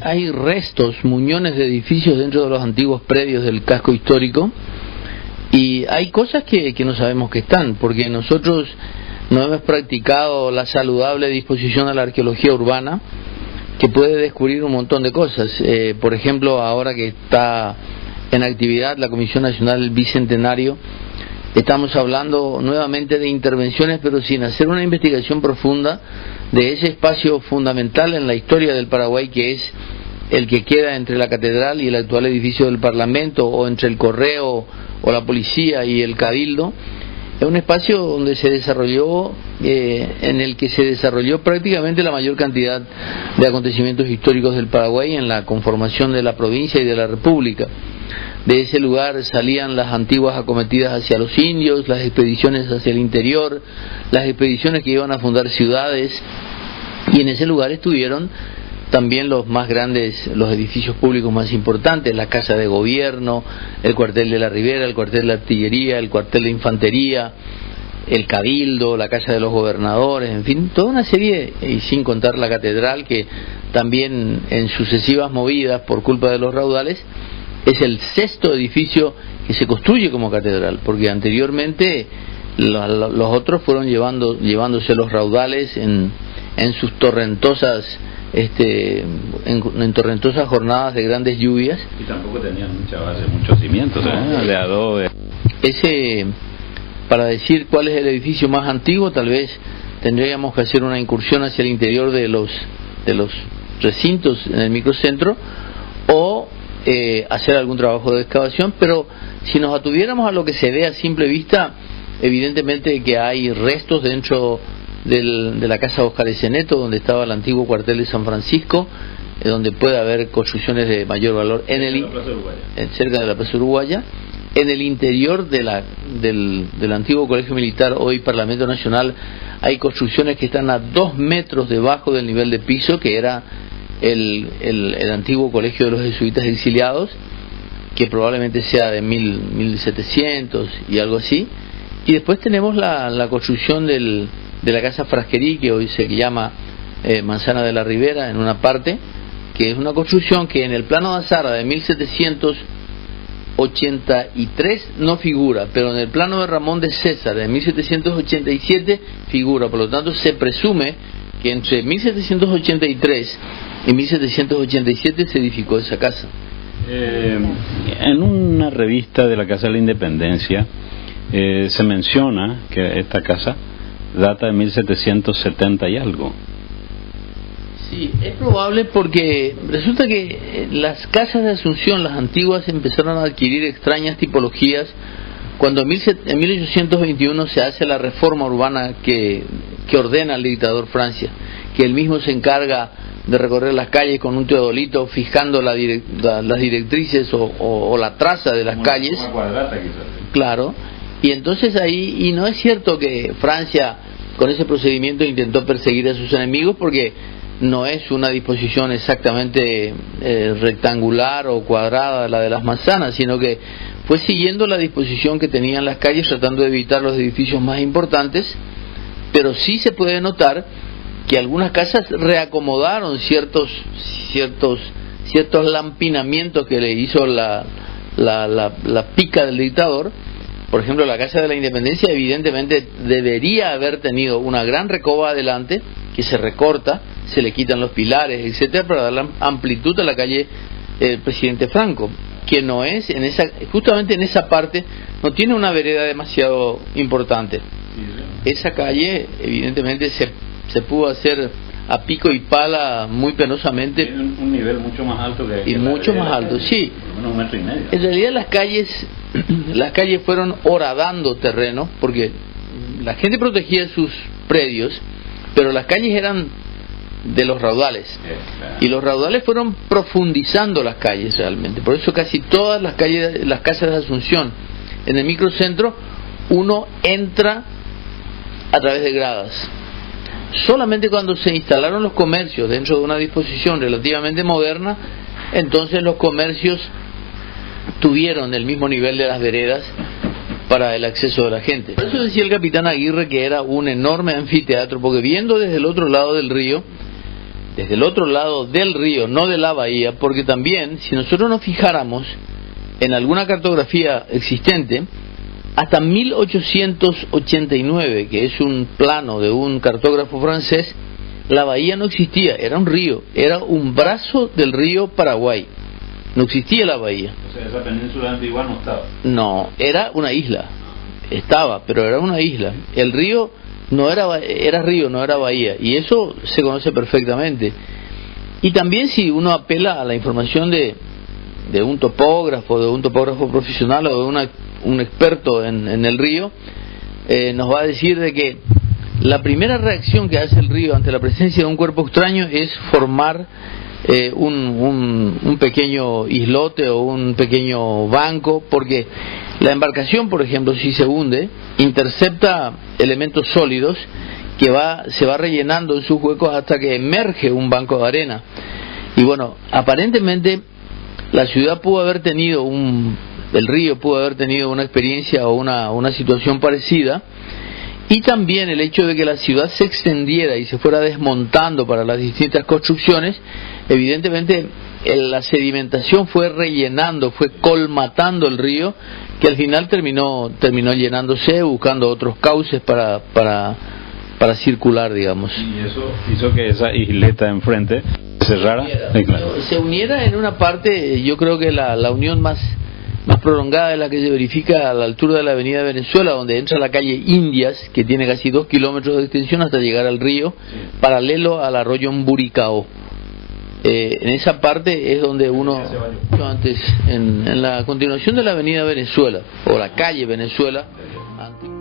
hay restos, muñones de edificios dentro de los antiguos predios del casco histórico, y hay cosas que no sabemos que están, porque nosotros no hemos practicado la saludable disposición a la arqueología urbana, que puede descubrir un montón de cosas. Por ejemplo, ahora que está en actividad la Comisión Nacional Bicentenario, estamos hablando nuevamente de intervenciones, pero sin hacer una investigación profunda de ese espacio fundamental en la historia del Paraguay, que es el que queda entre la catedral y el actual edificio del Parlamento, o entre el Correo o la Policía y el Cabildo. Es un espacio donde se desarrolló, en el que se desarrolló prácticamente la mayor cantidad de acontecimientos históricos del Paraguay en la conformación de la provincia y de la República. De ese lugar salían las antiguas acometidas hacia los indios, las expediciones hacia el interior, las expediciones que iban a fundar ciudades, y en ese lugar estuvieron también los más grandes, los edificios públicos más importantes, la Casa de Gobierno, el cuartel de la Ribera, el cuartel de artillería, el cuartel de infantería, el Cabildo, la Casa de los Gobernadores, en fin, toda una serie, y sin contar la catedral, que también en sucesivas movidas por culpa de los raudales es el sexto edificio que se construye como catedral, porque anteriormente los otros fueron llevándose los raudales en sus torrentosas en torrentosas jornadas de grandes lluvias. Y tampoco tenían mucha base, muchos cimientos, de adobe. Para decir cuál es el edificio más antiguo, tal vez tendríamos que hacer una incursión hacia el interior de los recintos en el microcentro, o hacer algún trabajo de excavación, pero si nos atuviéramos a lo que se ve a simple vista, evidentemente que hay restos dentro de la casa Oscar Eseneto, donde estaba el antiguo cuartel de San Francisco, donde puede haber construcciones de mayor valor cerca de la Plaza Uruguaya. En el interior del antiguo Colegio Militar, hoy Parlamento Nacional, hay construcciones que están a 2 metros debajo del nivel de piso, que era el antiguo Colegio de los Jesuitas Exiliados, que probablemente sea de 1700 y algo así. Y después tenemos la construcción de la Casa Frasquerí, que hoy se llama Manzana de la Ribera, en una parte, que es una construcción que en el plano de Azara de 1783 no figura, pero en el plano de Ramón de César de 1787 figura. Por lo tanto, se presume que entre 1783 y 1787 se edificó esa casa. En una revista de la Casa de la Independencia se menciona que esta casa data de 1770 y algo. Sí, es probable, porque resulta que las casas de Asunción, las antiguas, empezaron a adquirir extrañas tipologías cuando en 1821 se hace la reforma urbana que ordena al dictador Francia, que él mismo se encarga de recorrer las calles con un teodolito fijando las directrices o la traza de las calles. Una cuadrata, quizás. Claro. Y entonces ahí, y no es cierto que Francia con ese procedimiento intentó perseguir a sus enemigos, porque no es una disposición exactamente rectangular o cuadrada la de las manzanas, sino que fue siguiendo la disposición que tenían las calles, tratando de evitar los edificios más importantes. Pero sí se puede notar que algunas casas reacomodaron ciertos lampinamientos que le hizo la pica del dictador. Por ejemplo, la Casa de la Independencia evidentemente debería haber tenido una gran recoba adelante, que se recorta, se le quitan los pilares, etcétera, para dar amplitud a la calle Presidente Franco, que no es justamente en esa parte, no tiene una vereda demasiado importante. Esa calle evidentemente se pudo hacer a pico y pala muy penosamente. Tiene un nivel mucho más alto que y mucho más alto, sí. Por lo menos 1,5 metros. En realidad las calles fueron horadando terreno, porque la gente protegía sus predios, pero las calles eran de los raudales, Claro. y los raudales fueron profundizando las calles realmente. Por eso casi todas las calles, las casas de Asunción en el microcentro, uno entra a través de gradas. Solamente cuando se instalaron los comercios dentro de una disposición relativamente moderna, entonces los comercios tuvieron el mismo nivel de las veredas para el acceso de la gente. Por eso decía el capitán Aguirre que era un enorme anfiteatro, porque viendo desde el otro lado del río desde el otro lado del río, no de la bahía, porque también, si nosotros nos fijáramos en alguna cartografía existente, hasta 1889, que es un plano de un cartógrafo francés, la bahía no existía, era un río, era un brazo del río Paraguay, no existía la bahía. O sea, esa península antigua no estaba. No, era una isla, estaba, pero era una isla. El río no era río, no era bahía, y eso se conoce perfectamente. Y también si uno apela a la información de un topógrafo profesional o de un experto en el río, nos va a decir de que la primera reacción que hace el río ante la presencia de un cuerpo extraño es formar un pequeño islote o un pequeño banco, porque la embarcación, por ejemplo, si se hunde, intercepta elementos sólidos que se va rellenando en sus huecos hasta que emerge un banco de arena. Y bueno, aparentemente la ciudad pudo haber tenido el río pudo haber tenido una experiencia o una situación parecida, y también el hecho de que la ciudad se extendiera y se fuera desmontando para las distintas construcciones, evidentemente la sedimentación fue rellenando, fue colmatando el río, que al final terminó llenándose, buscando otros cauces para circular, digamos. Y eso hizo que esa isleta enfrente se cerrara. Se uniera en una parte. Yo creo que la unión más prolongada es la que se verifica a la altura de la avenida Venezuela, donde entra la calle Indias, que tiene casi 2 kilómetros de extensión hasta llegar al río, paralelo al arroyo Mburicao. En esa parte es donde antes, en la continuación de la avenida Venezuela, o la calle Venezuela, antes.